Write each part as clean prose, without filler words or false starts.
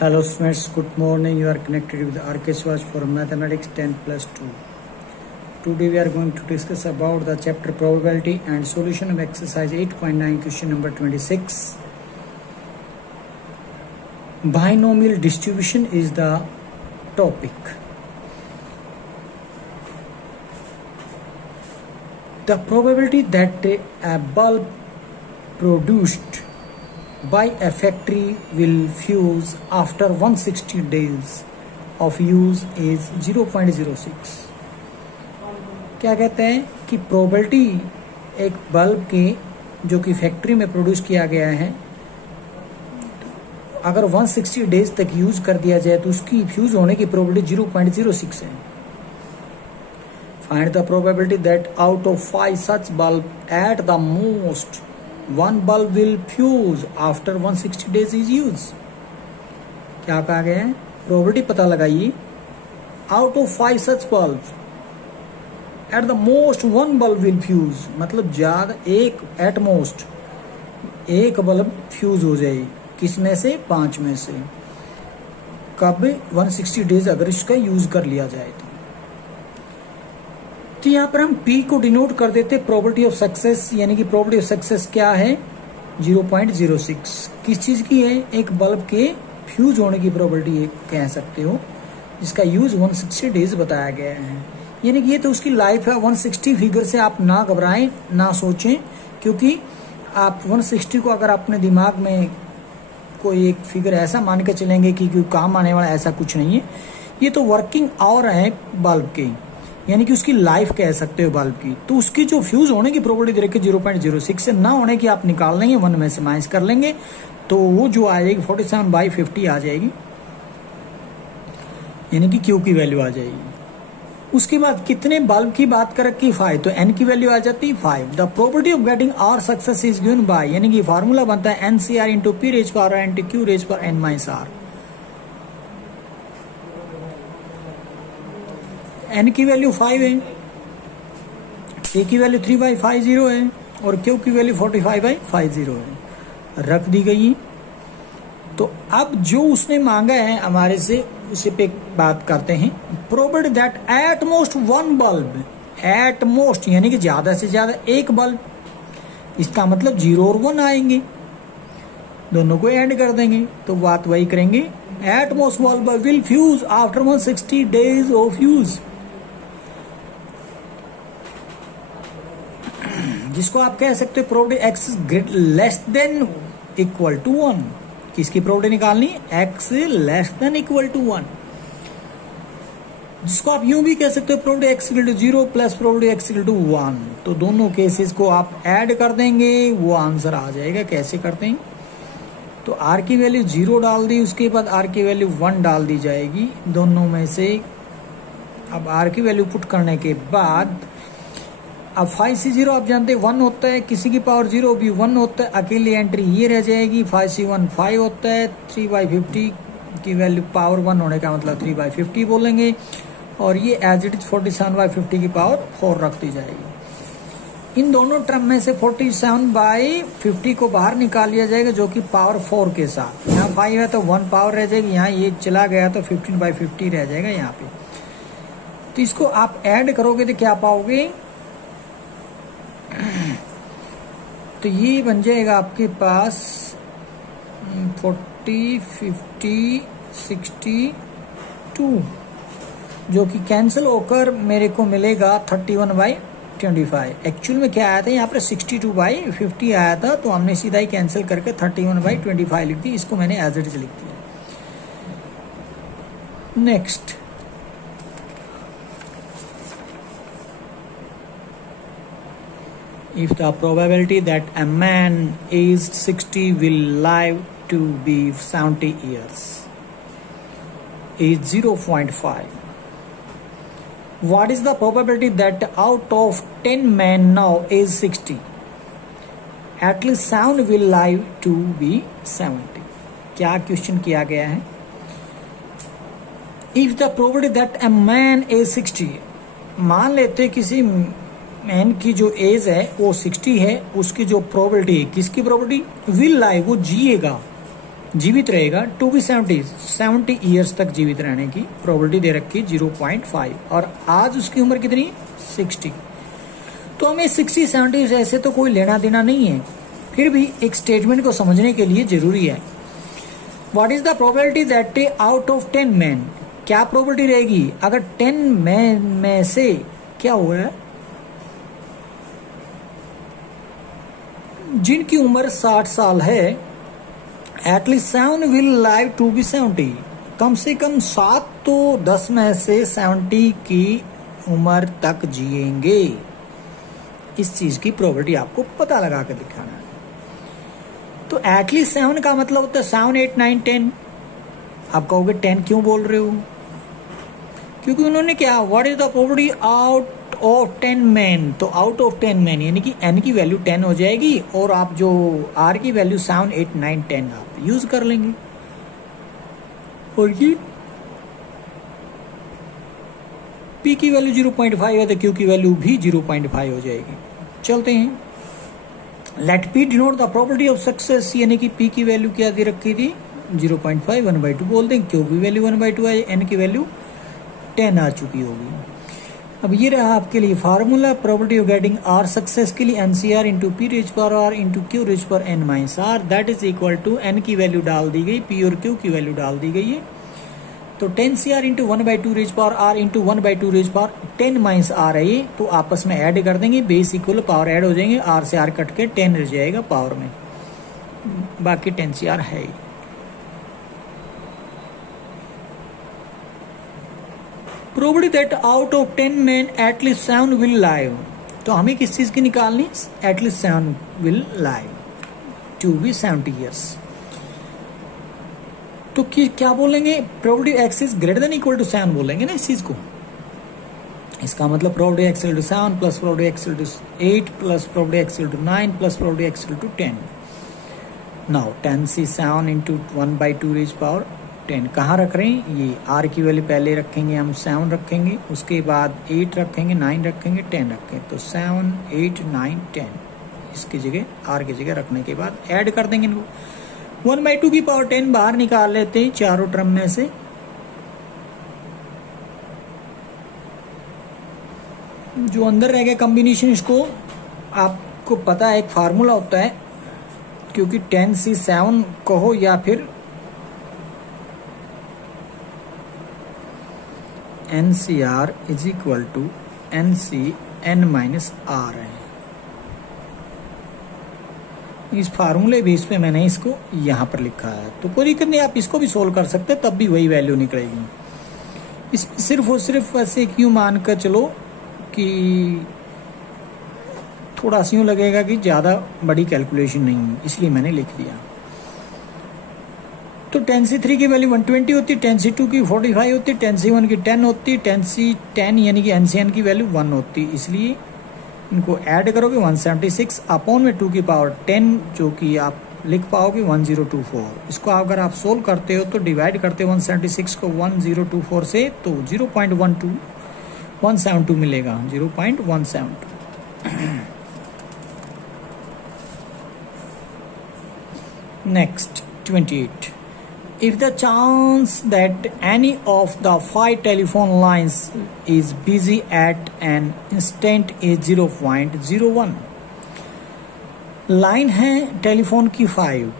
Hello students, good morning. You are connected with RK Swaj for Mathematics 10+2. Today we are going to discuss about the chapter probability and solution of exercise 8.9 question number 26. Binomial distribution is the topic. The probability that a bulb produced by a factory will fuse after 160 days of use is 0.06. क्या कहते हैं कि probability एक bulb के जो कि factory में produce किया गया है अगर 160 डेज तक यूज कर दिया जाए तो उसकी फ्यूज होने की प्रोबेबिलिटी 0.06 है. Find the probability that out of 5 such bulb at the most one bulb will fuse after 160 days is used. क्या कहा गया है? प्रोबेबिलिटी पता लगाइए. Out of 5 such bulb at the most one bulb will fuse, मतलब ज्यादा एक at most एक बल्ब फ्यूज हो जाए. किस में से? 5 में से. कब? 160 डेज अगर इसका यूज कर लिया जाए तो यहाँ पर हम P को डिनोट कर देते प्रोबेबिलिटी ऑफ सक्सेस, यानी कि प्रोबेबिलिटी ऑफ सक्सेस क्या है? 0.06. किस चीज की है? एक बल्ब के फ्यूज होने की प्रोबेबिलिटी कह सकते हो, जिसका यूज 160 डेज बताया गया है. यानी कि ये तो उसकी लाइफ है. 160 फिगर से आप ना घबराएं, ना सोचें, क्योंकि आप 160 को अगर अपने दिमाग में कोई एक फिगर ऐसा मान के चलेंगे कि कोई काम आने वाला, ऐसा कुछ नहीं है. ये तो वर्किंग आवर है बल्ब के, यानी कि उसकी लाइफ कह सकते हो बल्ब की. तो उसकी जो फ्यूज होने की प्रोबेबिलिटी देखिए 0.06 से ना होने की आप निकाल लेंगे, 1 में से माइनस कर लेंगे तो वो जो आ जाएगी 47/50 आ जाएगी, यानी कि Q की वैल्यू आ जाएगी. उसके बाद कितने बल्ब की बात कर रखी? 5, तो N की वैल्यू आ जाती है 5. The probability of getting r success is given by, यानी कि फॉर्मूला बनता है NCR into P raise power R into Q raise power N minus R. N की वैल्यू 5 है, A की वैल्यू 3/50 है और Q की वैल्यू 45/50 है. रख दी गई. तो अब जो उसने मांगा है हमारे से, उसे पे बात करते हैं. Probability that at most one bulb, at most यानी कि ज्यादा से ज्यादा एक बल्ब, इसका मतलब 0 और 1 आएंगे, दोनों को ऐड कर देंगे तो बात वही करेंगे. At most bulb will fuse after 160 days of use, जिसको आप कह सकते हो probability x less than equal to 1. किसकी प्रोबेबिलिटी निकालनी? X less than equal to 1, जिसको आप यूं भी कह सकते हो probability x equal to 0 plus probability x equal to 1. तो दोनों केसेस को आप ऐड कर देंगे, वो आंसर आ जाएगा. कैसे करते हैं? तो आर की वैल्यू 0 डाल दी, उसके बाद आर की वैल्यू 1 डाल दी जाएगी दोनों में से. अब आर की वैल्यू पुट करने के बाद अब 5 से 0 आप जानते हैं 1 होता है, किसी की पावर 0 भी 1 होता है, अकेली एंट्री ये रह जाएगी. 5 से 1 5 होता है, 3/50 की वैल्यू पावर 1 होने का मतलब 3/50 बोलेंगे, और ये एज इट इज 47/50 की पावर 4 रख दी जाएगी. इन दोनों टर्म में से 47/50 को बाहर निकाल लिया जाएगा, जो कि पावर 4 के साथ. यहाँ 5 है तो 1 पावर रह जाएगी, यहाँ ये चला गया तो 15/50 रह जाएगा यहाँ पे. तो इसको आप ऐड करोगे तो क्या पाओगे? तो ये बन जाएगा आपके पास 40, 50, 62, जो कि कैंसिल होकर मेरे को मिलेगा 31/25. एक्चुअल में क्या आया था यहाँ पर? 62/50 आया था, तो हमने सीधा ही कैंसिल करके 31/25 लिख दी. इसको मैंने एज इट इज लिख दिया. Next, if the probability that a man aged 60 will live to be 70 years is 0.5, what is the probability that out of 10 men now age 60 at least 7 will live to be 70? क्या question किया गया है? if the probability that a man age 60, मान लेते किसी man की जो as है वो 60 है, उसकी जो प्रोबेबिलिटी, किसकी प्रोबेबिलिटी? विल लाइव, वो जिएगा, जीवित रहेगा, टू की 70 ईयर्स तक जीवित रहने की प्रोबेबिलिटी दे रखी 0.5, और आज उसकी उम्र कितनी 60। तो हमें 60-70 से ऐसे तो कोई लेना देना नहीं है, फिर भी एक स्टेटमेंट को समझने के लिए जरूरी है। What is the probability that out of 10 man, क्या प्रोबेबिलिटी रहेगी अगर 10 मैन में से क्या हुआ है, जिनकी उम्र 60 साल है, at least 7 will live to be 70, कम से कम 7 तो 10 में से 70 की उम्र तक जिएंगे। इस चीज की प्रोबेबिलिटी आपको पता लगा कर दिखाना है। तो एटलीस्ट 7 का मतलब होता है 7, 8, 9, 10। आप कहोगे 10 क्यों बोल रहे हो? क्योंकि उन्होंने क्या, what is the probability out of 10 man, तो आउट ऑफ 10 मैन यानी कि n की वैल्यू 10 हो जाएगी, और आप जो r की वैल्यू 7, 8, 9, 10 आप यूज कर लेंगे, और ये p की वैल्यू 0.5 है तो q की वैल्यू भी 0.5 हो जाएगी। चलते हैं, let p denote the probability of success, यानी कि p की वैल्यू क्या दे रखी थी 0.5, 1/2 बोल दें, q की वैल्यू 1/2 है, n की वैल्यू 10 आ चुकी होगी। अब ये रहा आपके लिए formula, probability of getting r success के लिए MCR इंटू पी रेज पर आर इंटू क्यू रेज पर n minus r, that is equal to n की वैल्यू डाल दी गई, p और q की वैल्यू डाल दी गई है, तो 10CR इंटू 1/2 रेज पर आर इंटू 1/2 रेज पर 10 माइनस आर है ये, तो आपस में ऐड कर देंगे, बेस इक्वल पावर ऐड हो जाएंगे, r से r कट के 10 रह जाएगा पावर में, बाकी 10CR है ही। Probability that out of 10 man at least 7 will live, तो हमें किस चीज की निकालनी, at least 7 will live to be 70 years. तो क्या बोलेंगे, probability x is greater than equal to 7 बोलेंगे ना इस चीज को। इसका मतलब probability x equal to 7 plus probability x equal to 8 plus probability x equal to 9 plus probability x equal to 10। Now 10c7 into 1/2 raise power 10 कहाँ रख रहे हैं, ये r की वैल्यू पहले रखेंगे हम 7 रखेंगे, उसके बाद 8 रखेंगे, 9 रखेंगे, 10 रखेंगे, तो 7, 8, 9, 10 इसकी जगह r की जगह रखने के बाद ऐड कर देंगे इनको। 1/2 की पावर 10 बाहर निकाल लेते हैं चारों टर्म में से, जो अंदर रह गया कॉम्बिनेशन, इसको आपको पता है एक फार्मूला होता है, क्योंकि 10c7 कहो या फिर NCR is equal to NC n minus r है। इस फार्मूले बेस पे मैंने इसको यहां पर लिखा है, तो कोई दिक्कत नहीं, आप इसको भी सोल्व कर सकते हैं, तब भी वही वैल्यू निकलेगी। इसमें सिर्फ और सिर्फ ऐसे क्यों मान कर चलो कि थोड़ा सा यूं लगेगा कि ज्यादा बड़ी कैलकुलेशन नहीं है, इसलिए मैंने लिख दिया। तो 10c3 की वैल्यू 120 होती, 10c2 की 45 होती, 10c1 की 10 होती, 10c10 यानी कि NCN की वैल्यू 1 होती, इसलिए इनको ऐड करोगे 176 अपॉन में 2 की पावर 10, जो कि आप लिख पाओगे 1024। इसको अगर आप सोल्व करते हो तो डिवाइड करते हो 176 को 1024 से, तो 0.172 मिलेगा, 0.172। Next 28, if the chance that any of the 5 telephone lines is busy at an instant is 0.01, line है टेलीफोन की 5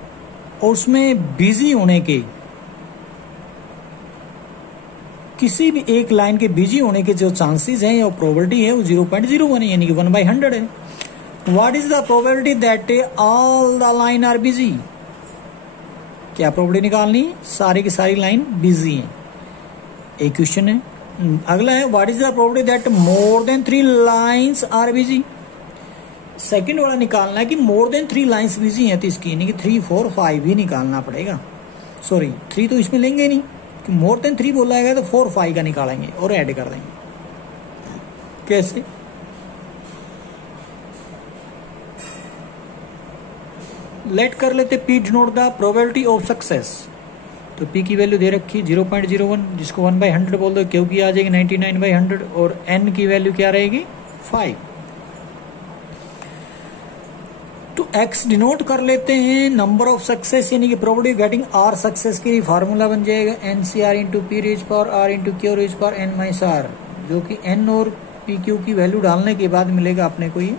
और उसमें बिजी होने के, किसी भी एक लाइन के बिजी होने के जो चांसेस हैं या प्रोबेबिलिटी है वो 0.01 है, यानी कि 1/100 है। What is the probability that all the line are busy, क्या प्रोबेबिलिटी निकालनी, सारी की सारी लाइन बिजी है, एक क्वेश्चन है। अगला है what is the probability that more than 3 lines are busy, second वाला निकालना है कि मोर देन 3 लाइंस बिजी हैं, तो इसकी यानी कि 3, 4, 5 भी निकालना पड़ेगा। सॉरी 3 तो इसमें लेंगे नहीं, कि मोर देन 3 बोला गया तो 4, 5 का निकालेंगे और ऐड कर देंगे। कैसे, लेट कर लेते p denote the probability of success, तो p की वैल्यू दे रखी 0.01, जिसको 1/100 बोल दो, q की आ जाएगी 99/100 और n की वैल्यू क्या रहेगी 5। तो एक्स डिनोट कर लेते हैं नंबर ऑफ सक्सेस, यानी कि प्रोबेबिलिटी गेटिंग आर सक्सेस के लिए फार्मूला बन जाएगा n c r into P raise power r into Q raise power n minus r, जो कि एन और पी क्यू की वैल्यू डालने के बाद मिलेगा अपने को ये।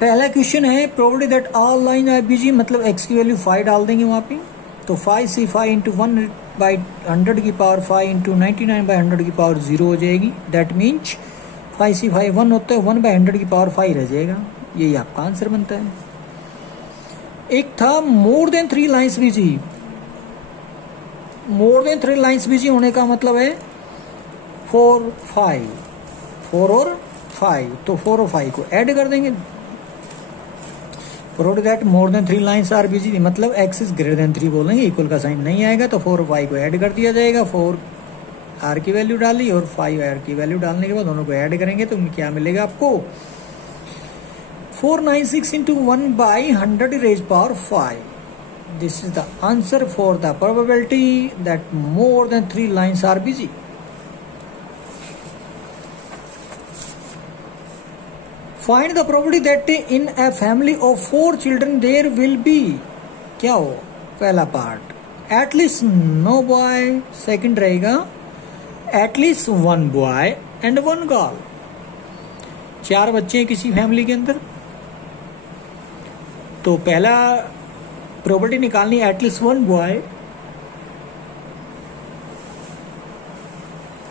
पहला क्वेश्चन है probability that all line are busy, मतलब एक्स की वैल्यू 5 डाल देंगे वहां पे, तो 5c5 इंटू 1/100 की पावर 5 इंटू 99/100 की पावर 0 हो जाएगी। दैट मीन्स 5c5 1 होता है, 1/100 की पावर 5 रह जाएगा, यही आपका आंसर बनता है। एक था मोर देन 3 लाइन्स बिजी, मोर देन 3 लाइन्स बिजी होने का मतलब है 4 5, 4 और 5, तो 4 और 5 को ऐड कर देंगे। Probability that more than 3 lines are busy, मतलब एक्स इज ग्रेटर देन 3 बोलेंगे, इक्वल का साइन नहीं आएगा तो 4 और 5 को ऐड कर दिया जाएगा। 4 आर की वैल्यू डाली और 5 आर की वैल्यू डालने के बाद दोनों को ऐड करेंगे तो क्या मिलेगा आपको 496 into 1/100 raise power 5। This is the answer for the probability that more than 3 lines are busy. Find the probability that in a family of 4 children there will be, क्या हो पहला part at least no boy, second रहेगा at least 1 boy and 1 girl। 4 बच्चे हैं किसी family के अंदर, तो पहला प्रोबेबिलिटी निकालनी at least 1 boy,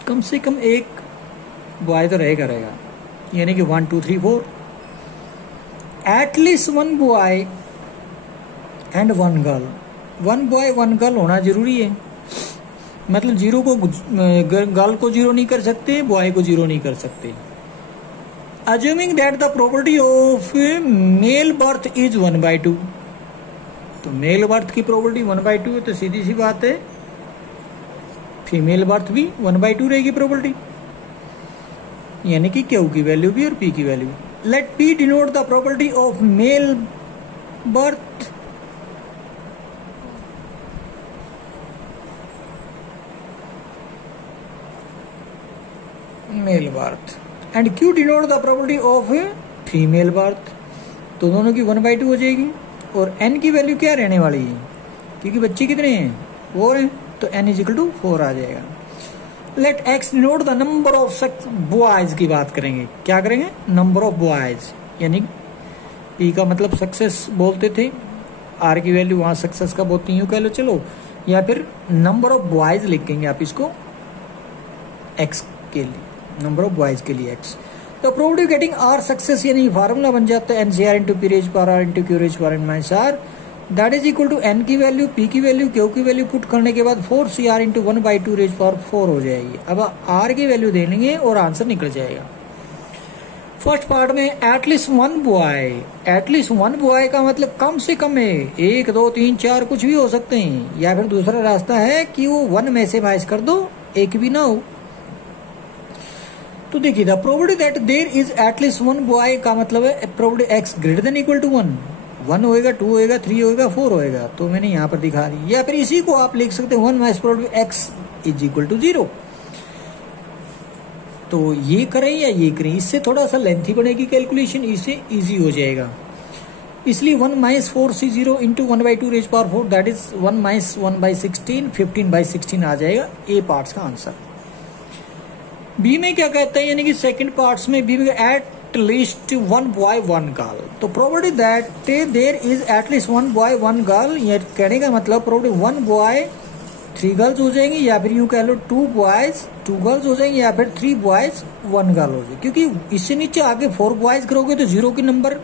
कम से कम एक बॉय तो रहेगा, यानी कि 1 2 3 4, at least 1 boy and 1 girl. 1 boy 1 girl होना जरूरी है, मतलब जीरो को गर्ल को जीरो नहीं कर सकते, बॉय को जीरो नहीं कर सकते। Assuming that the probability of male birth is 1/2, तो मेल बर्थ की प्रोबेबिलिटी 1/2 है, तो सीधी सी बात है फीमेल बर्थ भी 1/2 रहेगी प्रोबेबिलिटी, यानी कि क्यू की वैल्यू भी और पी की value. Let P denote the probability of male birth, male birth, and q denote the probability of female birth, तो दोनों की 1/2 हो जाएगी। और एन की वैल्यू क्या रहने वाली है, क्योंकि बच्चे कितने हैं 4 हैं, तो एन इज इक्वल टू 4 आ जाएगा। Let x denote the number of boys की बात करेंगे, क्या करेंगे नंबर ऑफ बॉयज, यानी पी का मतलब सक्सेस बोलते थे, आर की वैल्यू वहां सक्सेस का बोलती है, यूं कह लो चलो, या फिर नंबर ऑफ बॉयज लिखेंगे आप इसको एक्स के लिए, नंबर ऑफ बॉयज के लिए एक्स। तो प्रोबेबिलिटी गेटिंग आर सक्सेस, यानी फार्मूला बन जाता है NCR into P raise power r into Q raise power n minus r, that is equal to n की वैल्यू, पी की वैल्यू, क्यू की वैल्यू पुट करने के बाद 4cr इंटू 1/2 रेज पावर 4 हो जाएगी। अब आर की वैल्यू दे लेंगे और आंसर निकल जाएगा। फर्स्ट पार्ट में एटलीस्ट 1 बॉय, एटलीस्ट 1 बॉय का मतलब कम से कम है, 1 2 3 4 कुछ भी हो सकते हैं, या फिर दूसरा रास्ता है कि वो 1 में से माइनस कर दो, एक भी ना हो। तो देखिए the probability that there is at least 1 boy का मतलब है probability x greater than equal to 1, 1 होएगा 2 होएगा 3 होएगा 4 होएगा, तो मैंने यहाँ पर दिखा दी, या फिर इसी को आप लिख सकते हैं 1 minus probability x is equal to 0। तो ये करें या ये करें, इससे थोड़ा सा लेंथी बनेगी कैलकुलेशन, इससे इजी हो जाएगा, इसलिए 1 minus 4c0 into 1/2 raise power 4, that is 1 minus 1/16, 15/16 आ जाएगा ए पार्ट्स का आंसर। बी में क्या कहते हैं, यानी कि सेकंड पार्ट्स में बी में एट लीस्ट 1 बॉय 1 गर्ल, तो probability that there is at least 1 boy 1 girl, ये कहने का मतलब प्रोबेबिलिटी 1 बॉय 3 गर्ल्स हो जाएंगी, या फिर यूं कह लो 2 बॉयज 2 गर्ल्स हो जाएंगे, या फिर 3 बॉयज 1 गर्ल हो जाएगी, क्योंकि इससे नीचे आगे 4 बॉयज करोगे तो 0 के नंबर,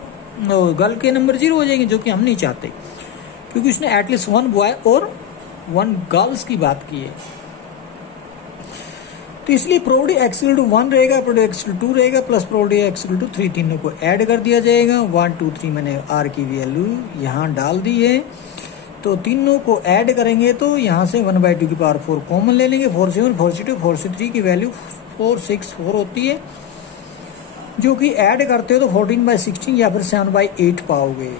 गर्ल के नंबर 0 हो जाएंगे, जो कि हम नहीं चाहते, क्योंकि उसने एटलीस्ट 1 बॉय और 1 गर्ल्स की बात की है। तो इसलिए प्रोबेबिलिटी एक्स इक्वल टू 1 रहेगा, प्रोबेबिलिटी एक्स इक्वल टू 2 रहेगा, plus probability x equal to 3, तीनों को ऐड कर दिया जाएगा। 1 2 3 मैंने आर की वैल्यू यहाँ डाल दी है, तो तीनों को ऐड करेंगे तो यहाँ से 1/2 की पावर 4 कॉमन ले लेंगे, 4 से 1 4 से 2 4 से 3 की वैल्यू 4 6 4 होती है, जो कि ऐड करते हो तो 14/16 या फिर 7/8 पाओगे।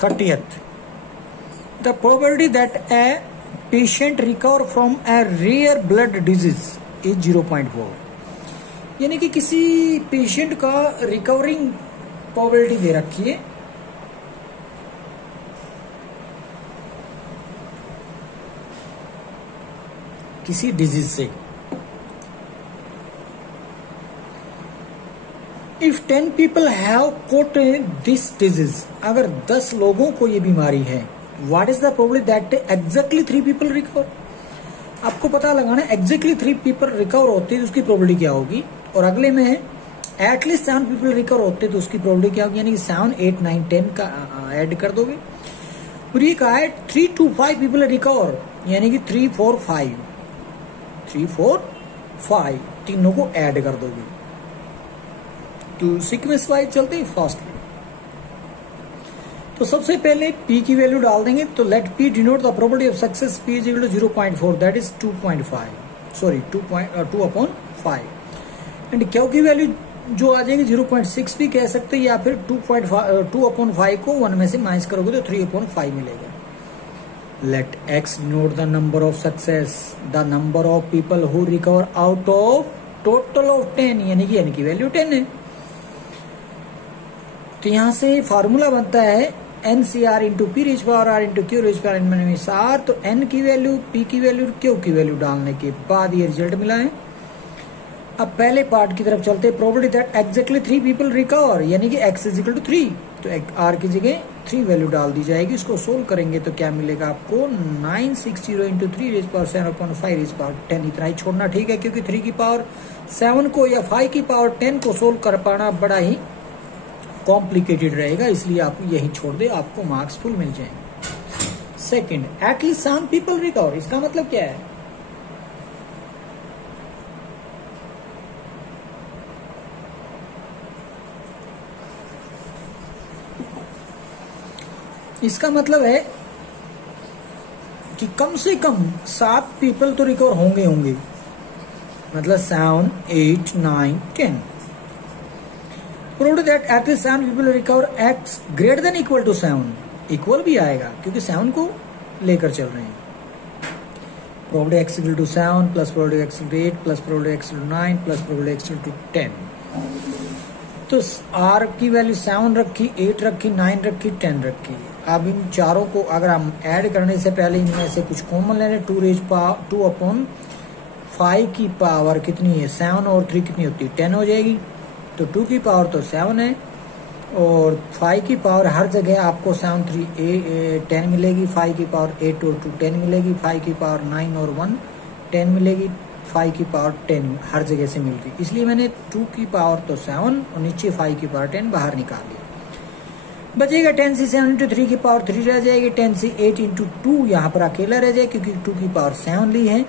30th, the probability that a patient recover from a rare blood disease is 0.4. यानी कि किसी पेशेंट का रिकवरिंग प्रोबेबिलिटी दे रखी है किसी डिजीज से। If 10 people have caught this disease, अगर 10 लोगों को ये बीमारी है, what is the probability that exactly 3 people recover. आपको पता लगाना एग्जैक्टली 3 people रिकवर होते तो उसकी प्रोबेबिलिटी क्या होगी, और अगले में एटलीस्ट 7 people रिकवर होते तो उसकी प्रोबेबिलिटी क्या होगी, यानी कि 7, 8, 9, 10 का ऐड कर दोगे। और ये कहा है 3 to 5 people रिकवर, यानी कि 3, 4, 5, 3, 4, 5 तीनों को ऐड कर दोगे। तो सीक्वेंस वाइज चलते हैं फास्ट में। तो सबसे पहले p की वैल्यू डाल देंगे, तो let p denote the probability of success p is equal to 0.4, that is 2.5, sorry 2/5। And q की वैल्यू जो आ जाएगी 0.6 भी कह सकते हैं, या फिर 2/5 को 1 में से माइनस करोगे तो 3/5 मिलेगा। Let x denote the number of success, the number of people who recover out of total of 10, यानी कि n की वैल्यू 10 है। तो यहां से फार्मूला बनता है NCR into P raise power r into Q raise power n minus are. तो n की वैल्यू, p की वैल्यू, q की वैल्यू डालने के बाद ये रिजल्ट मिला है। अब पहले पार्ट की तरफ चलते, probability that exactly 3 people recover, यानी कि x इज इक्वल टू 3, तो r की जगह 3 वैल्यू डाल दी जाएगी। इसको सोल्व करेंगे तो क्या मिलेगा आपको, 960 into 3 raise power 7/5 raise power 10। इतना ही छोड़ना ठीक है, क्योंकि 3 की पावर 7 को या 5 की पावर 10 को सोल्व कर पाना बड़ा ही कॉम्प्लिकेटेड रहेगा, इसलिए आप यही छोड़ दे, आपको मार्क्स फुल मिल जाएंगे। सेकंड, एटलीस्ट 7 people रिकवर, इसका मतलब क्या है, इसका मतलब है कि कम से कम 7 people तो रिकवर होंगे, मतलब 7, 8, 9, 10। Prove that at least 7 people recover x greater than equal to 7, equal भी आएगा क्योंकि 7 को लेकर चल रहे हैं। Probability x equal to 7 plus probability x equal to 8 plus probability x equal to 9 plus probability x equal to 10। तो r की वैल्यू 7 रखी, 8 रखी, 9 रखी, 10 रखी। अब इन चारों को अगर हम ऐड करने से पहले इनमें से कुछ कॉमन लेने, 2/5 की पावर कितनी है, 7 और 3 कितनी होती है, 10 हो जाएगी। तो 2 की पावर तो 7 है, और 5 की पावर हर जगह आपको 7, 3, 10 मिलेगी, 5 की पावर 8 और 2 10 मिलेगी, 5 की पावर 9 और 1 10 मिलेगी, 5 की पावर 10 हर जगह से मिल रही, इसलिए मैंने 2 की पावर तो 7 और नीचे 5 की पावर 10 बाहर निकाल लिया। बचेगा 10 से 7 इंटू 3 की पावर 3 रह जाएगी, 10 से 8 इंटू 2 यहाँ पर अकेला रह जाए क्योंकि 2 की पावर 7 ली है।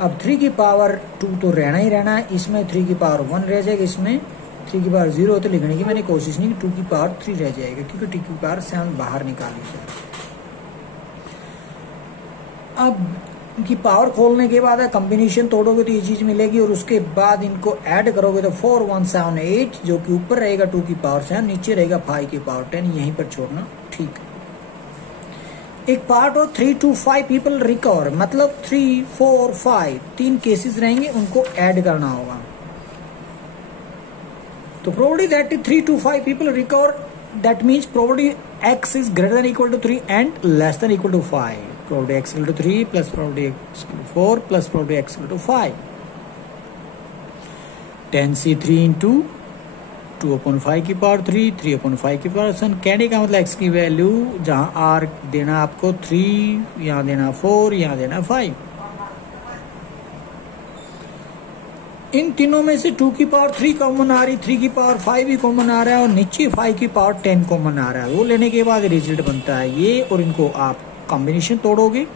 अब 3 की पावर 2 तो रहना ही रहना है, इसमें 3 की पावर 1 रह जाएगी, इसमें 3 की पावर 0 तो लिखने की मैंने कोशिश नहीं, 2 की पावर 3 रह जाएगा क्योंकि 2 की पावर 7 बाहर निकाली जाए। अब इनकी पावर खोलने के बाद कॉम्बिनेशन तोड़ोगे तो ये चीज मिलेगी, और उसके बाद इनको ऐड करोगे तो 4, 1, 7, 8 जो कि ऊपर रहेगा 2 की पावर 7, नीचे रहेगा 5 की पावर 10, यहीं पर छोड़ना ठीक है। एक पार्ट और 3 to 5 people रिकवर, मतलब 3, 4, 5 3 केसेस रहेंगे, उनको ऐड करना होगा। तो probability that 3 to 5 people recover, that means probability x is greater than equal to 3 and less than equal to 5। Probability x equal to 3 plus probability x equal to 4 plus probability x equal to 5। 10 से 3 into 2/5 की power 3, 3/5 की power 7। कहने का मतलब x की value जहां r देना आपको 3, यहाँ देना 4, यहाँ देना 5। इन तीनों में से 2 की पावर 3 कॉमन आ रही, 3 की पावर 5 भी कॉमन आ रहा है, और नीचे 5 की पावर 10 कॉमन आ रहा है। वो लेने के बाद रिजल्ट बनता है ये, और इनको आप कॉम्बिनेशन तोड़ोगे,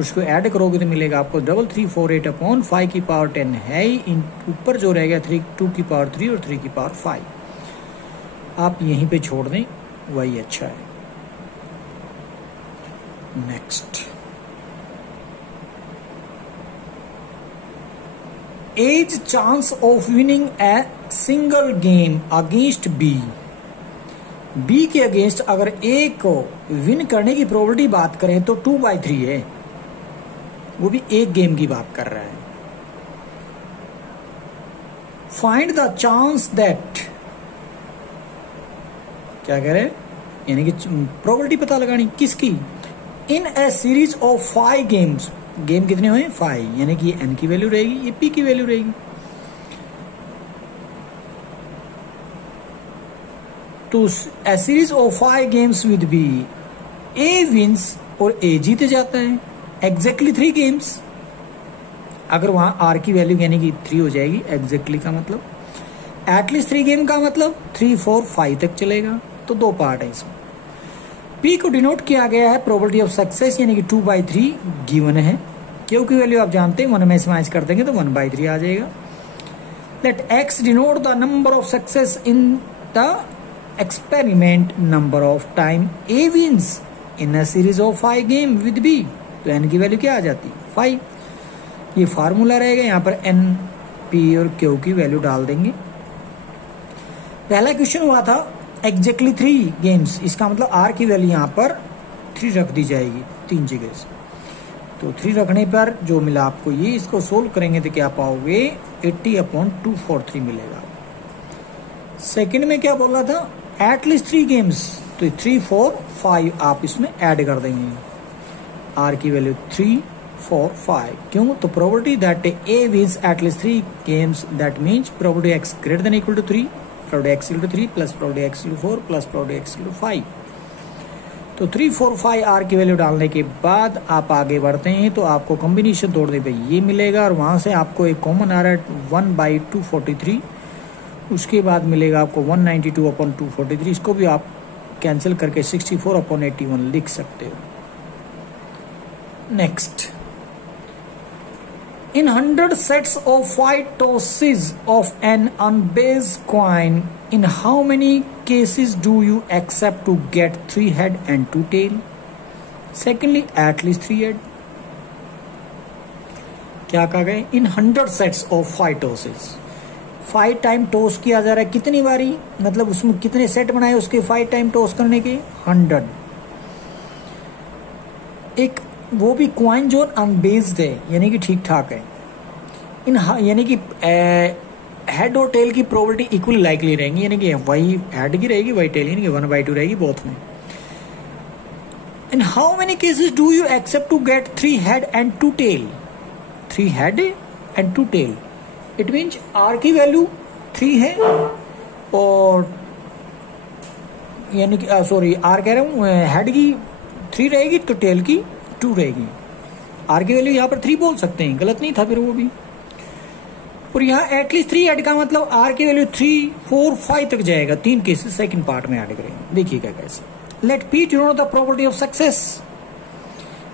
उसको ऐड करोगे तो मिलेगा आपको 3348/5 की पावर 10 है ही, इन ऊपर जो रह गया 2 की पावर 3 और 3 की पावर 5, आप यहीं पे छोड़ दें, वही अच्छा है। Next, as chance of winning a single game against B B के अगेंस्ट अगर ए को विन करने की प्रोबेबिलिटी बात करें तो 2/3 है, वो भी एक गेम की बात कर रहा है। फाइंड द चांस दैट, क्या कह रहे हैं, यानी कि प्रोबेबिलिटी पता लगानी किसकी, इन ए सीरीज ऑफ 5 गेम्स, गेम कितने हुए 5, यानी कि ये एन की वैल्यू रहेगी, ये पी की वैल्यू रहेगी। तो a series of 5 games with B, A wins और ए जीत जाता है एग्जैक्टली 3 गेम्स। अगर वहां आर की वैल्यू यानी कि 3 हो जाएगी, एग्जैक्टली का मतलब एटलीस्ट 3 गेम का मतलब 3, 4, 5 तक चलेगा। तो 2 पार्ट है इसमें। पी को डिनोट किया गया है प्रोबेबिलिटी ऑफ सक्सेस, यानी कि 2/3 गिवन है। क्यू की वैल्यू आप जानते हैं 1 में स्मैच कर देंगे तो 1/3 आ जाएगा। Let x denote the number of success in the experiment number of time A wins in a series of 5 game with B. तो एन की वैल्यू क्या आ जाती है 5। ये फार्मूला रहेगा, यहाँ पर एन, पी और क्यू की वैल्यू डाल देंगे। पहला क्वेश्चन हुआ था एग्जैक्टली 3 गेम्स, इसका मतलब आर की वैल्यू यहाँ पर 3 रख दी जाएगी 3 जगह से। तो 3 रखने पर जो मिला आपको ये, इसको सोल्व करेंगे तो क्या पाओगे 80/243 मिलेगा। सेकंड में क्या बोल रहा था, एटलीस्ट 3 गेम्स, तो 3, 4, 5 आप इसमें ऐड कर देंगे। आर की वैल्यू 3, 4, 5, क्यों, तो probability that A wins at least 3 games, that means probability x greater than equal to 3, probability x equal to 3 plus probability x equal to 4 plus probability x equal to 5। तो 3, 4, 5 are की value डालने के बाद आप आगे बढ़ते हैं तो आपको कॉम्बिनेशन तोड़ने पे ये मिलेगा, और वहां से आपको एक कॉमन आ रहा है 1/243। उसके बाद मिलेगा आपको 192/243, इसको भी आप कैंसिल करके 64/81 लिख सकते हो। Next, in 100 sets of 5 tosses of an unbased coin, in how many cases do you accept to get 3 head and 2 tail? Secondly, at least 3 head. क्या कहा गया, in 100 sets of 5 tosses, 5 time toss किया जा रहा है, कितनी बारी, मतलब उसमें कितने सेट बनाए उसके 5 टाइम टॉस करने के 100। एक वो भी क्वाइन जो अनबेस्ड है, यानी कि ठीक ठाक है, यानी कि हेड और टेल की प्रोबेबिलिटी इक्वली लाइकली रहेंगी, यानी कि वही हेड की रहेगी वही टेल, यानी कि 1/2 रहेगी बोथ में। In how many cases do you accept to get 3 head and 2 tail, 3 head and 2 tail, it means R की वैल्यू 3 है और यानी कि सॉरी आर कह रहा हूं, हेड की 3 रहेगी तो टेल की 2 रहेगी। आर की वैल्यू यहाँ पर 3 बोल सकते हैं, गलत नहीं था फिर वो भी। और यहाँ एटलीस्ट 3 ऐड का मतलब आर की वैल्यू 3, 4, 5 तक जाएगा, 3 केसेस सेकंड पार्ट में ऐड करेंगे। देखिएगा कैसे। Let P to know the probability of success,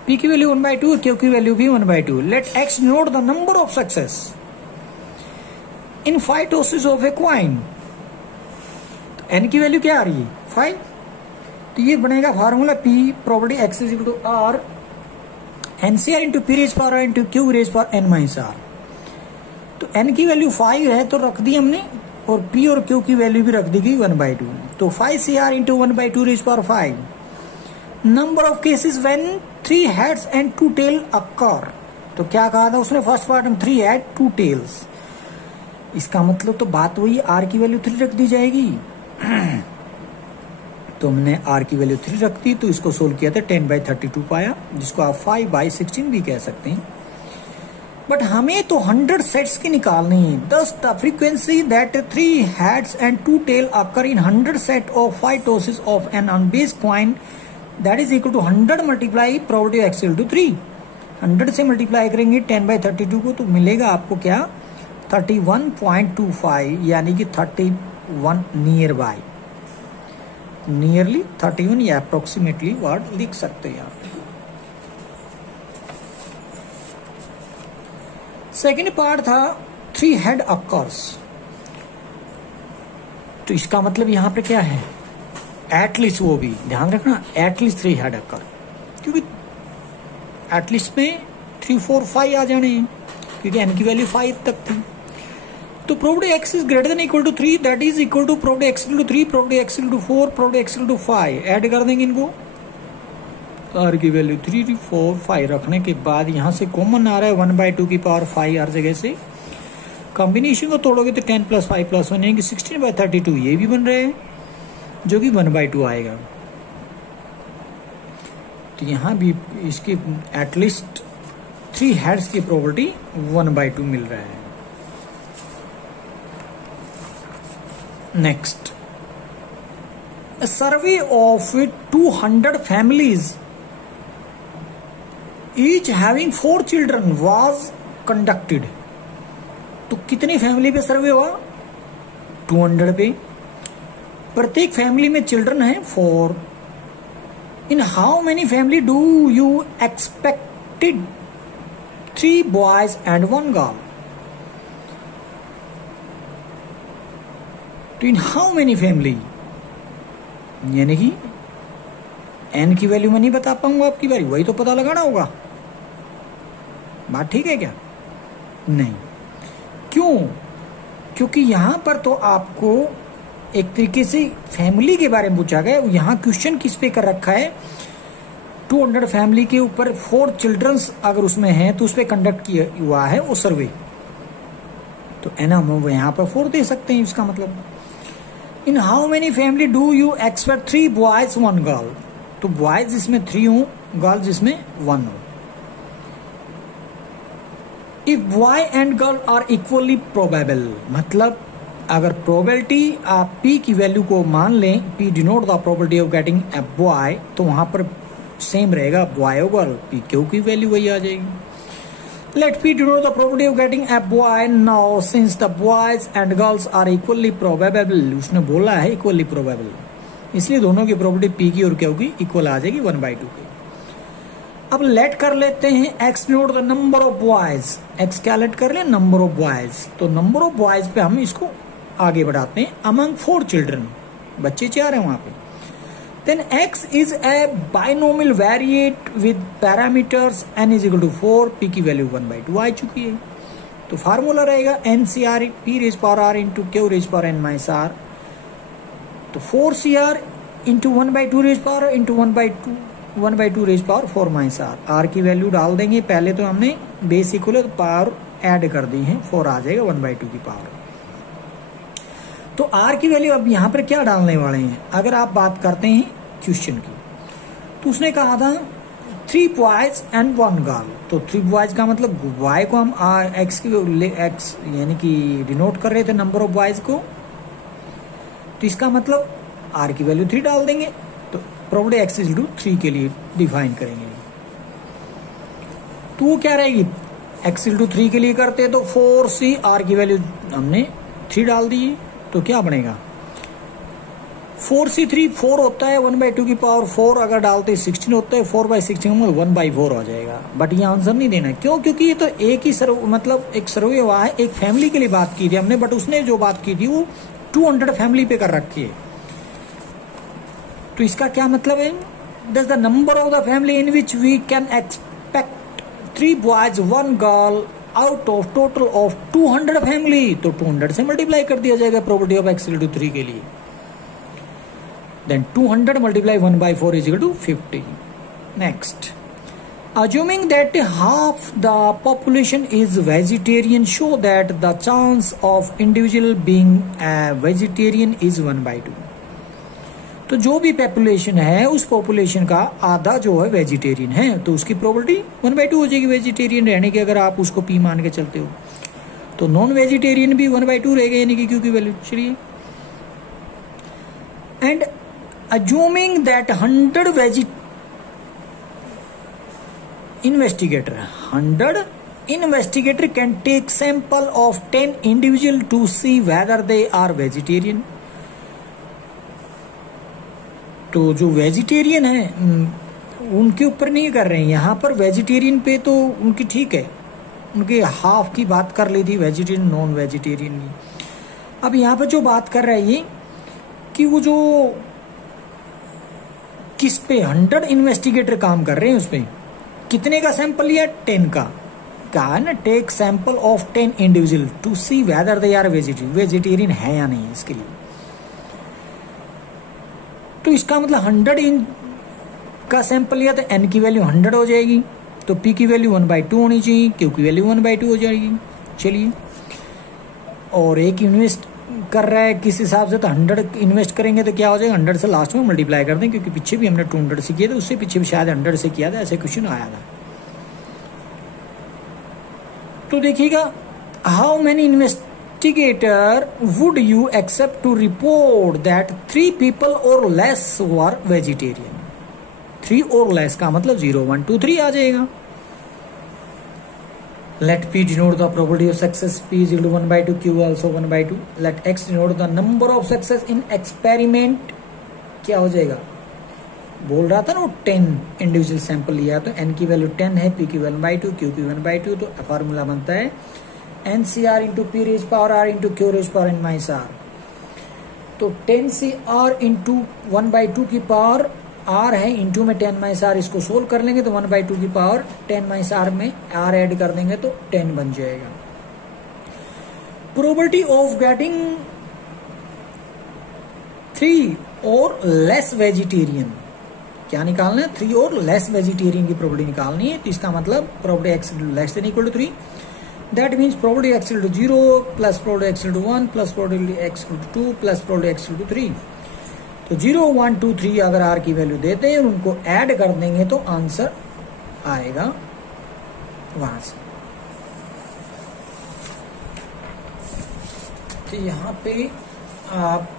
P की वैल्यू 1/2, क्यू की वैल्यू भी 1/2। Let X note the number of success in 5 tosses of a coin, N की वैल्यू क्या आ रही है 5। तो ये बनेगा formula P probability x is equal to R NCR into P raise power into Q raise power n minus are. तो N की वैल्यू 5 है तो रख दी हमने, और पी और क्यू की वैल्यू भी रख दी गई 1/2। तो 5CR into 1/2 raise power 5। Number of cases when 3 heads and 2 tail occur. तो क्या कहा था उसने फर्स्ट पार्ट में 3 हेड 2 टेल्स, इसका मतलब तो बात वही, आर की वैल्यू 3 रख दी जाएगी। तो हमने आर की वैल्यू 3 रख दी, तो इसको सोल्व किया था 10/32 पाया, जिसको आप 5/16 भी कह सकते हैं। बट हमें तो 100 सेट्स की निकालनी है। Thus the frequency that 3 heads and 2 tail occur in 100 set of 5 tosses of an unbiased coin, that is equal to 100 multiply probability x equal to 3। 100 से मल्टीप्लाई करेंगे 10/32 को, तो मिलेगा आपको क्या 31.25, यानी कि 31 नियर बाय, नियरली 31 या अप्रोक्सीमेटली वर्ड लिख सकते हैं आप। सेकेंड पार्ट था 3 हेड अकर्स, तो इसका मतलब यहां पे क्या है एटलीस्ट, वो भी ध्यान रखना एटलीस्ट 3 हेड अकर, क्योंकि एटलीस्ट में 3, 4, 5 आ जाने हैं, क्योंकि एन की वैल्यू 5 तक थी। तो probability x is greater than equal to 3 that is equal to probability x equal to 3, probability x equal to 4, probability x equal to 5 add कर देंगे इनको। r की वैल्यू 3 4 5 रखने के बाद यहाँ से कॉमन आ रहा है 1/2 की पावर 5 हर जगह से। कॉम्बिनेशन को तोड़ोगे तो 10 + 5 + 1 यानी 16/32 ये भी बन रहे हैं जो कि 1/2 आएगा। तो यहाँ भी इसकी एटलीस्ट 3 हेड्स की प्रोबेबिलिटी 1/2 मिल रहा है। Next, a survey of 200 families each having 4 children was conducted। तो कितनी फैमिली पे सर्वे हुआ? 200 पे। प्रत्येक फैमिली में चिल्ड्रन है 4। इन how many family do you expected 3 boys and 1 girl. तो इन हाउ मेनी फैमिली यानी कि n की वैल्यू मैं नहीं बता पाऊंगा आपकी बारी, वही तो पता लगाना होगा। बात ठीक है क्या? नहीं। क्यों? क्योंकि यहां पर तो आपको एक तरीके से फैमिली के बारे में पूछा गया। यहां क्वेश्चन किस पे कर रखा है? 200 फैमिली के ऊपर 4 चिल्ड्रंस अगर उसमें हैं तो उस पर कंडक्ट किया हुआ है वो सर्वे। तो n हम यहां पर 4 दे सकते हैं। इसका मतलब in how many family do you expect 3 boys 1 girl. तो बॉयज जिसमें 3 हो, गर्ल जिसमें 1 हो। If boy and girl are equally probable, मतलब अगर प्रोबेबिलिटी आप p की वैल्यू को मान लें, p denote the probability of getting a boy, तो वहां पर सेम रहेगा बॉय और गर्ल, p क्यू की वैल्यू वही आ जाएगी। Let P denote the probability of getting a boy now since the boys and girls are equally probable। उसने बोला है equally probable, इसलिए दोनों की probability P की और क्या होगी? इक्वल आ जाएगी 1/2 की। अब लेट कर लेते हैं x denote the number of boys। x क्या लेट कर ले? Number of boys. तो नंबर ऑफ बॉयज पे हम इसको आगे बढ़ाते हैं। among 4 children, बच्चे 4 हैं वहां पे। Then x is a binomial variate with parameters n is equal to 4, p की वैल्यू 1/2 आ चुकी है। तो फार्मूला रहेगा NCR p raised power r into q raised power n minus r। तो 4CR into 1/2 raised power into 1/2 raised power 4 minus r। r की value डाल देंगे। पहले तो हमने बेस इक्वल है तो पावर ऐड कर दी है, 4 आ जाएगा 1/2 की पावर। तो r की वैल्यू अब यहां पर क्या डालने वाले हैं? अगर आप बात करते हैं क्वेश्चन की, तो उसने कहा था 3 बॉयज एंड 1 गर्ल। तो 3 बॉयज का मतलब y को हम x की x यानी कि डिनोट कर रहे थे नंबर ऑफ बॉयज को, तो इसका मतलब r की वैल्यू 3 डाल देंगे। तो प्रोबेबिलिटी x इज टू 3 के लिए डिफाइन करेंगे। तो वो क्या रहेगी? x इज टू 3 के लिए करते हैं तो 4c, r की वैल्यू हमने 3 डाल दी, तो क्या बनेगा? 4c3 4 होता है, 1/2 की पावर 4 अगर डालते 16 होता है, 4/16 1/4 हो जाएगा। बट ये आंसर नहीं देना है। क्यों? क्योंकि ये तो एक ही मतलब एक सर्वे हुआ है, एक फैमिली के लिए बात की थी हमने, बट उसने जो बात की थी वो 200 फैमिली पे कर रखी है। तो इसका क्या मतलब है? That's the number of the family in which we can expect 3 boys 1 girl out of total of 200 family. तो 200 से मल्टीप्लाई कर दिया जाएगा probability of x equal to 3 के लिए। Then 200 multiply 1/4 is equal to 50। Next, assuming that half the population is vegetarian, show that the chance of individual being a vegetarian is 1/2। तो जो भी पॉपुलेशन है उस पॉपुलेशन का आधा जो है वेजिटेरियन है, तो उसकी प्रोबेबिलिटी 1/2 हो जाएगी वेजिटेरियन रहने की, अगर आप उसको p मान के चलते हो। तो नॉन वेजिटेरियन भी 1/2 रहेगा यानी कि q की वैल्यू। चलिए, and assuming that 100 investigator can take sample of 10 individual to see whether they are vegetarian। तो जो वेजिटेरियन है उनके ऊपर नहीं कर रहे हैं, यहाँ पर वेजिटेरियन पे तो उनकी ठीक है, उनके हाफ की बात कर ली थी वेजिटेरियन नॉन वेजिटेरियन की। अब यहाँ पर जो बात कर रहा है ये कि वो जो किस पे 100 इन्वेस्टिगेटर काम कर रहे हैं, उस पे कितने का सैंपल लिया? 10 का। कहा है ना, take sample of 10 individual to see whether they are vegetarian है या नहीं इसके लिए। तो इसका मतलब 100 का सैंपल लिया तो n की वैल्यू 100 हो जाएगी, तो p की वैल्यू 1/2 होनी चाहिए, q की वैल्यू 1/2 हो जाएगी। चलिए, और एक इन्वेस्ट कर रहा है किस हिसाब से, तो 100 इन्वेस्ट करेंगे तो क्या हो जाएगा, 100 से लास्ट में मल्टीप्लाई कर दें, क्योंकि पीछे भी हमने 200 से किया था, उससे पीछे भी शायद 100 से किया था, ऐसे क्वेश्चन आया था। तो देखिएगा, how many investigator would you accept to report that 3 people और लेस वर वेजिटेरियन। 3 और लेस का मतलब 0, 1, 2, 3 आ जाएगा। Let P denote the probability of success. P is equal to 1/2, Q also 1/2. Let X denote the number of success in experiment. क्या हो जाएगा, बोल रहा था ना, 10 इंडिविजुअल सैंपल लिया तो n की वैल्यू 10 है, P की 1/2, Q की 1/2, तो फॉर्मूला बनता है NCR into P raise power R into Q raise power n minus R। तो 10CR इंटू 1/2 की पावर R है, इंटू में 10 माइनस R, इसको सोल्व कर लेंगे तो 1/2 की पावर 10 माइनस R में R ऐड कर देंगे तो 10 बन जाएगा। प्रोबेबिलिटी ऑफ गेटिंग 3 और लेस वेजिटेरियन, क्या निकालना है, 3 और लेस वेजिटेरियन की प्रोबेबिलिटी निकालनी है। तो इसका मतलब probability x less than equal to 3, that means probability x equal to 0 plus probability x equal to 1 plus probability x equal to 2 plus probability x equal to 3। तो 0, 1, 2, 3 अगर R की value देते हैं, उनको ऐड कर देंगे तो आंसर आएगा वहां से। तो यहां पे आप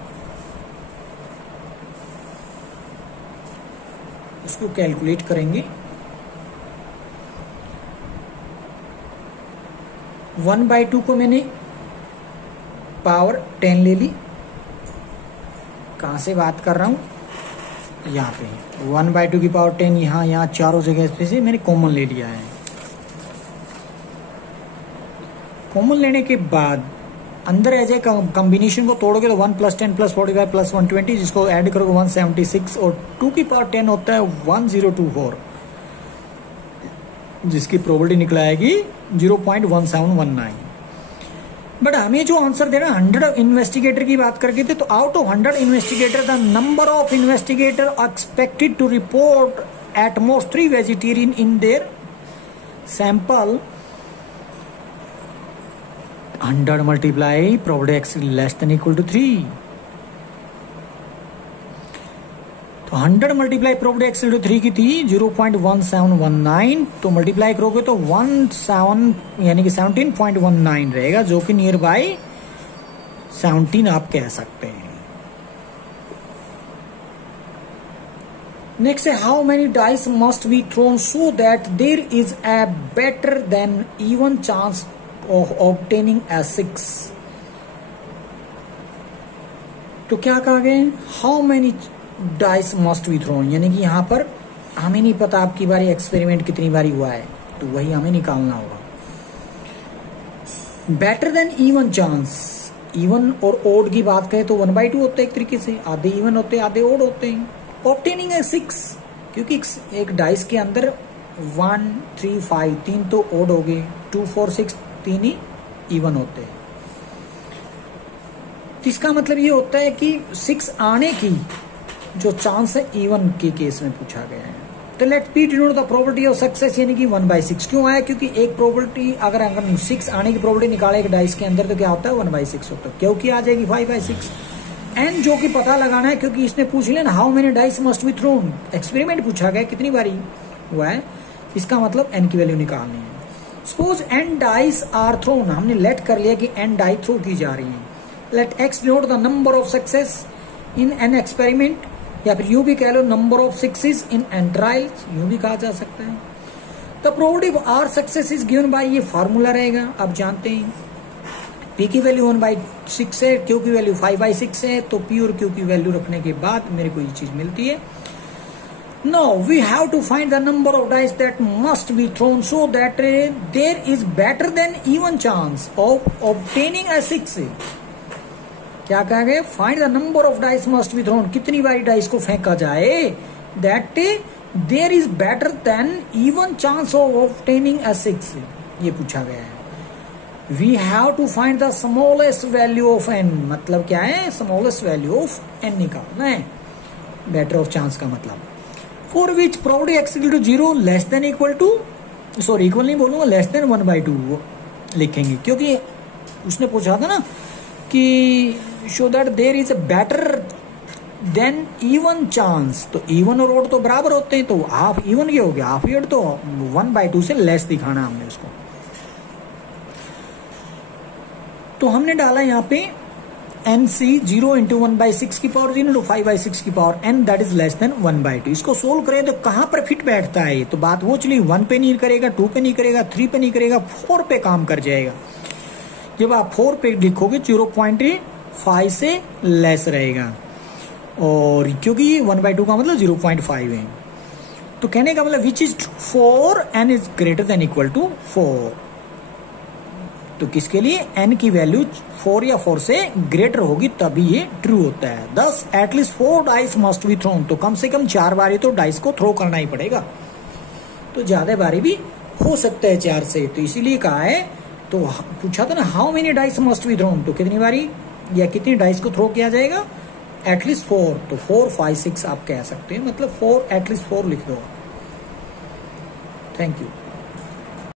इसको कैलकुलेट करेंगे। 1/2 को मैंने पावर 10 ले ली, कहां से बात कर रहा हूं, यहाँ पे 1/2 की पावर 10, यहाँ चारों जगह पे से मैंने कॉमन ले लिया है। कॉमन लेने के बाद अंदर एज ए कॉम्बिनेशन को तोड़ोगे तो 1 + 10 + 45 + 120, जिसको ऐड करोगे 176, और 2 की पावर 10 होता है 1024, जिसकी प्रोबेबिलिटी निकल आएगी 0.1719। बट हमें जो आंसर देना 100 इन्वेस्टिगेटर की बात करके थे, तो out of 100 investigator the number of investigator expected to report at most 3 vegetarian in their sample, 100 multiply probability x less than equal to 3। तो 100 multiply probability x equal to 3 की थी 0.1719, तो मल्टीप्लाई करोगे तो 17 यानी कि 17.19 रहेगा, जो कि नियर बाय 17 आप कह सकते हैं। नेक्स्ट है, how many dice must be thrown so that there is a better than even chance of obtaining a 6। तो क्या कहा गया, how many dice must be thrown, यानी कि यहां पर हमें नहीं पता आपकी बारी एक्सपेरिमेंट कितनी बारी हुआ है, तो वही हमें निकालना होगा। Better than even chance, even और ओड की बात करें तो 1/2 होते हैं एक तरीके से, आधे इवन होते हैं आधे ओड होते हैं। ऑब्टेनिंग है 6, क्योंकि एक डाइस के अंदर 1, 3, 5 3 तो ओड हो गए, 2, 4, 6 3 ही इवन होते हैं। तो इसका मतलब ये होता है कि 6 आने की जो चांस है इवन के केस में पूछा गया है। तो let P denote the probability of success, यानी कि 1/6 क्यों आया, क्योंकि एक प्रोबेबिलिटी अगर 6 आने की प्रोबेबिलिटी निकाले एक डाइस के अंदर तो क्या होता है 1/6 होता है, क्योंकि आ जाएगी 5/6। एन जो कि पता लगाना है, क्योंकि इसने पूछ लिया ना how many dice must be throne, experiment पूछा गया कितनी बारी हुआ है, इसका मतलब एन की वैल्यू निकालनी है। Suppose N dice are thrown, हमने लेट कर लिया कि एन डाई थ्रो की जा रही है। Let x denote the number of success in an experiment, या फिर यूं भी कह लो number of success in n trials, यूं भी कहा जा सकता है। The probability of r success is given by, ये फार्मूला रहेगा, आप जानते हैं पी की वैल्यू 1/6 है, क्यू की वैल्यू 5/6 है, तो पी और क्यू की वैल्यू रखने के बाद मेरे को ये चीज मिलती है। Now we have to find the number of dice that must be thrown so that there is better than even chance of obtaining a 6। क्या कहा गया, find the number of dice must be thrown, कितनी बारी dice को फेंका जाए, that there is better than even chance of obtaining a 6। ये पूछा गया है। We have to find the smallest value of N, मतलब क्या है, स्मॉलेस्ट वैल्यू ऑफ एन निकालना है, बेटर ऑफ चांस का मतलब। For which probability x equal to 0 less than equal to, sorry equal नहीं बोलूंगा, लेस देन 1/2 लिखेंगे, क्योंकि उसने पूछा था ना कि show that there is a better than even chance, तो इवन और ओड तो बराबर होते हैं, तो हाफ इवन ये हो गया, हाफ ओड तो 1/2 से लेस दिखाना हमने उसको। तो हमने डाला यहाँ पे NC 0 × 1/6 की पावर 0 × 5/6 की power n that is less than 1/2। इसको सोल्व करें तो कहां पर फिट बैठता है, तो बात वो चली 1 पे नहीं करेगा, 2 पे नहीं करेगा, 3 पे नहीं करेगा, 4 पे काम कर जाएगा। जब आप 4 पे लिखोगे 0.5 से लेस रहेगा, और क्योंकि 1/2 का मतलब 0.5 है, तो कहने का मतलब which is for n is greater than equal to 4। तो किसके लिए, n की वैल्यू 4 या 4 से ग्रेटर होगी तभी ये ट्रू होता है। दस at least 4 dice must be throne, तो कम से कम 4 बारी तो डाइस को थ्रो करना ही पड़ेगा, तो ज्यादा बारी भी हो सकता है 4 से, तो इसीलिए कहा है। तो पूछा था ना how many dice must be throne, तो कितनी बारी या कितनी डाइस को थ्रो किया जाएगा, एटलीस्ट 4, तो 4, 5, 6 आप कह सकते हैं, मतलब 4 एटलीस्ट 4 लिख दो। Thank you.